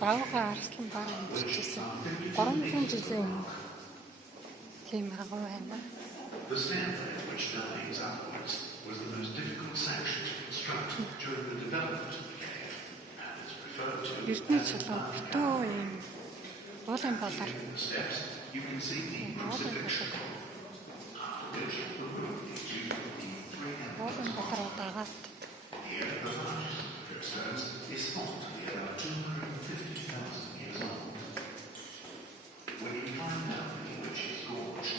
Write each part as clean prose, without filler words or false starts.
Баавга арслан баг амьдарчсэн 300 жилийн өмнө тийм агуу байна. The stairway, which now leads upwards, was the most difficult section to construct during the development of the cave, and is referred to Эрдэнэ чулуу бүтэн юм уулын болор the steps. You can see the crucifixion, after which the room is used for the three уулын болор удагаад Here, the largest of the dripstones is thought to be about 250,000 years old. When you climb down the Witch's Gorge,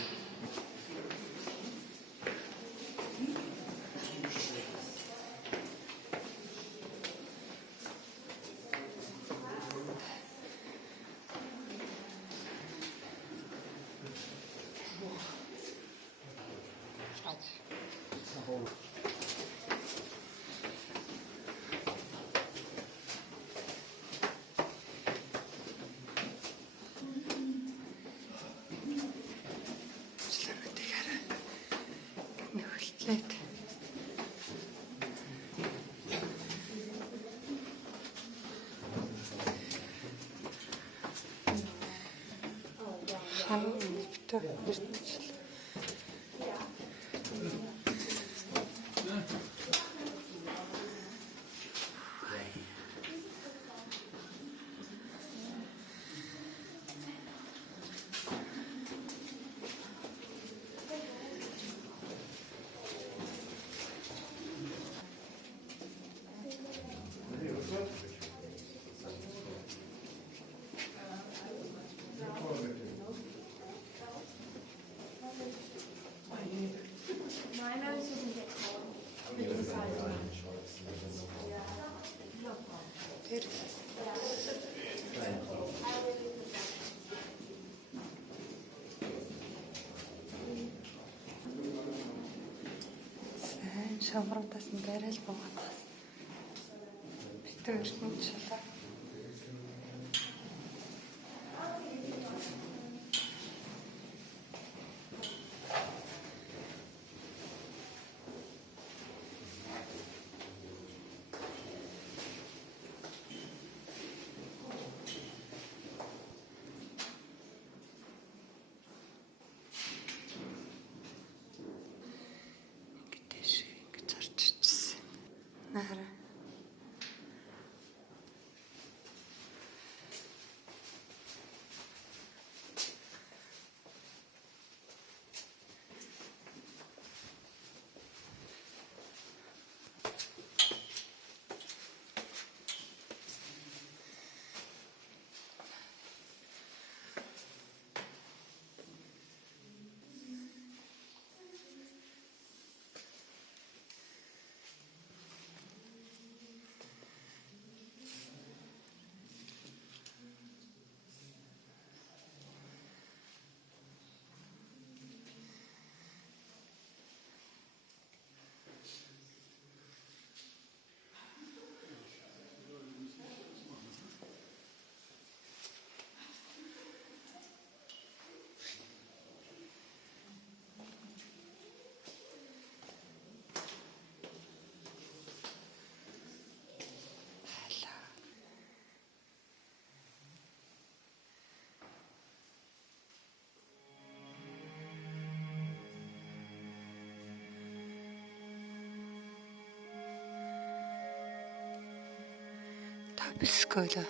нөхөлтлээд хан бүтэн эрдэнэ чулуу. My nose doesn't get cold. Тэр сайн шавруудаас нь барайл буугаад бүтэн эрдэнэ чулуу. Ингэж зарж ирчихсэн. Наараа. Тапскола.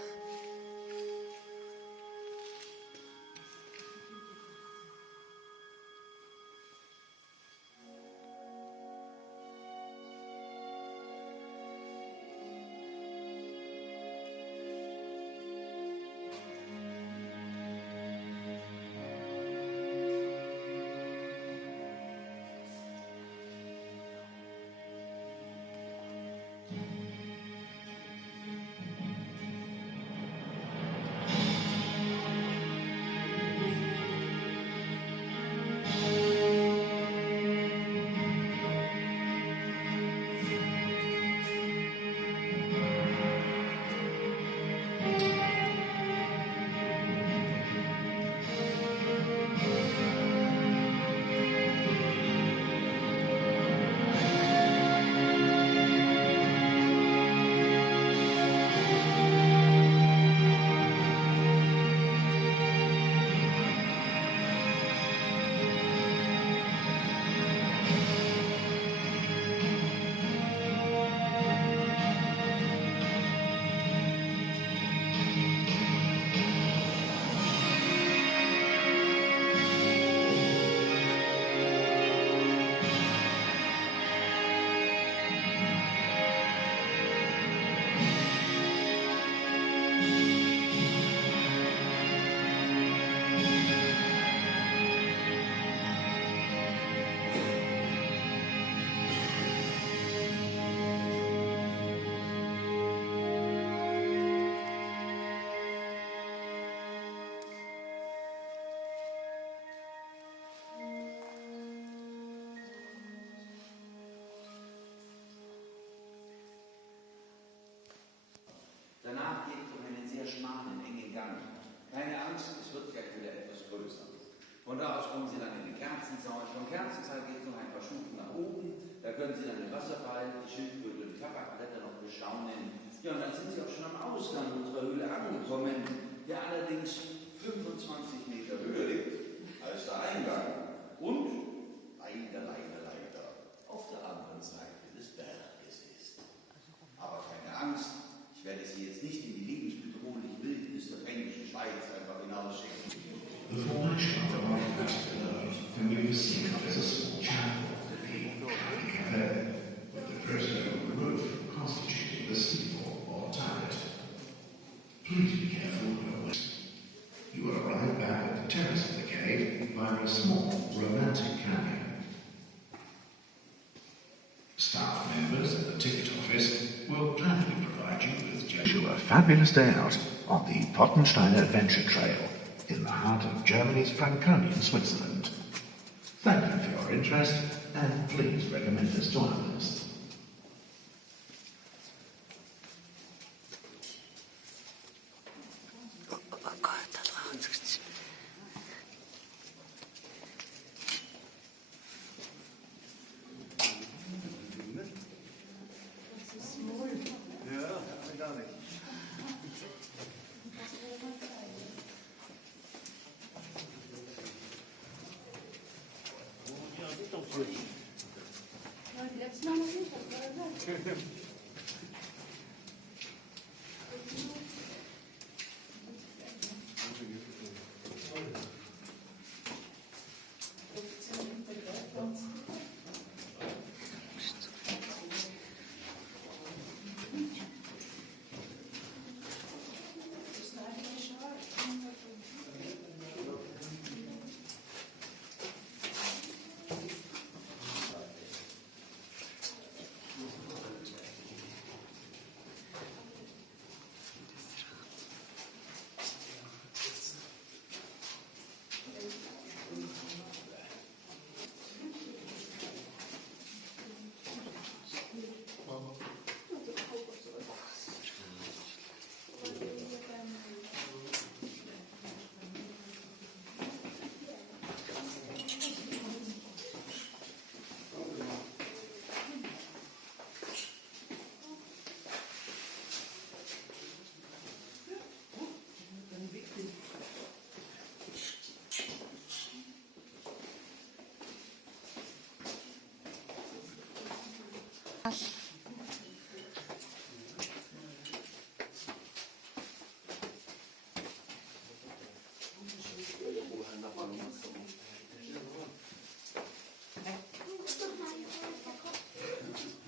Danach geht es um einen sehr schmalen, engen Gang. Keine Angst, es wird gleich wieder etwas größer. Von da aus kommen Sie dann in den Kerzensaal. Vom Kerzensaal geht es noch ein paar Stufen nach oben. Da können Sie dann den Wasserfall, die Schildkröte und die Tabakblätter noch bestaunen. Ja, und dann sind Sie auch schon am Ausgang unserer Höhle angekommen, der allerdings 25 Meter höher liegt als der Eingang. Und leider auf der anderen Seite des Berges ist. Aber keine Angst, ich werde Sie jetzt nicht in die lebensbedrohlich Wildnis der fränkischen Schweiz einfach hinausschicken. The formation of the Rockcast below can be perceived as a small channel of the peak compared with the proto roof constituting the steeple or turret. Please be careful when you will arrive back at the terrace of the cave via a small romantic canyon. Staff members at the ticket office will gladly provide you with a fabulous day out on the Pottensteiner Adventure Trail in the heart of Germany's Franconian Switzerland. Thank you for your interest and please recommend us to others. Jetzt noch nicht, das war das.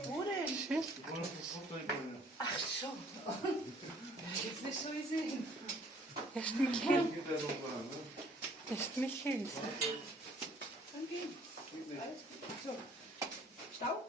Wo denn? Ach so. Jetzt nicht so gesehen. Erst mich hin. Erst mich hin. Dann gehen. Alles gut. So. Stau?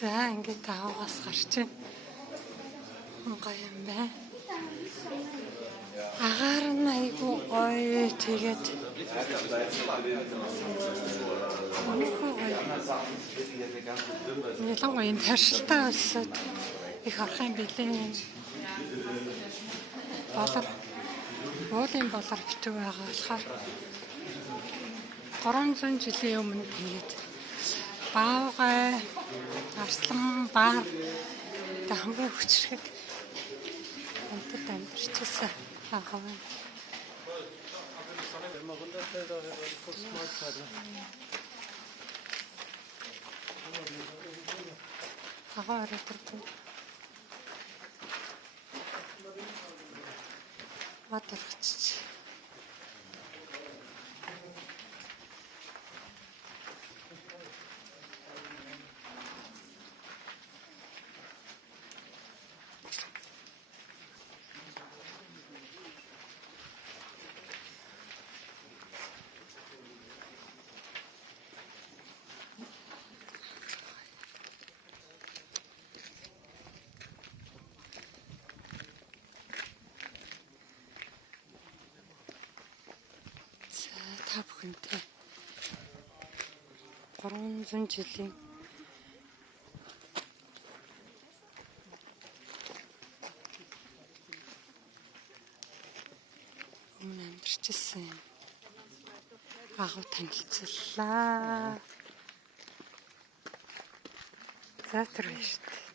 За ингээд аваагаас гарч байна. Гоё юм байна. Агаар нь айгүй гоё. Тэгээд өнөөхөө гоё. Ялангуяа энэ таршилтаа өсөд их орох юм билээ. Болор уулын болор битүү байгаа болохоор 300 жилийн өмнө тэгээд Баавгай, Арслан, Баар хамгийн хүчрэг амьтад амьдчихсан байгаа байна. Агаар өдөртөө. Матарч. юм те. 300 жилийн өмнө амьдарчсэн агуу танилцууллаа. За тэр байна шүү дээ.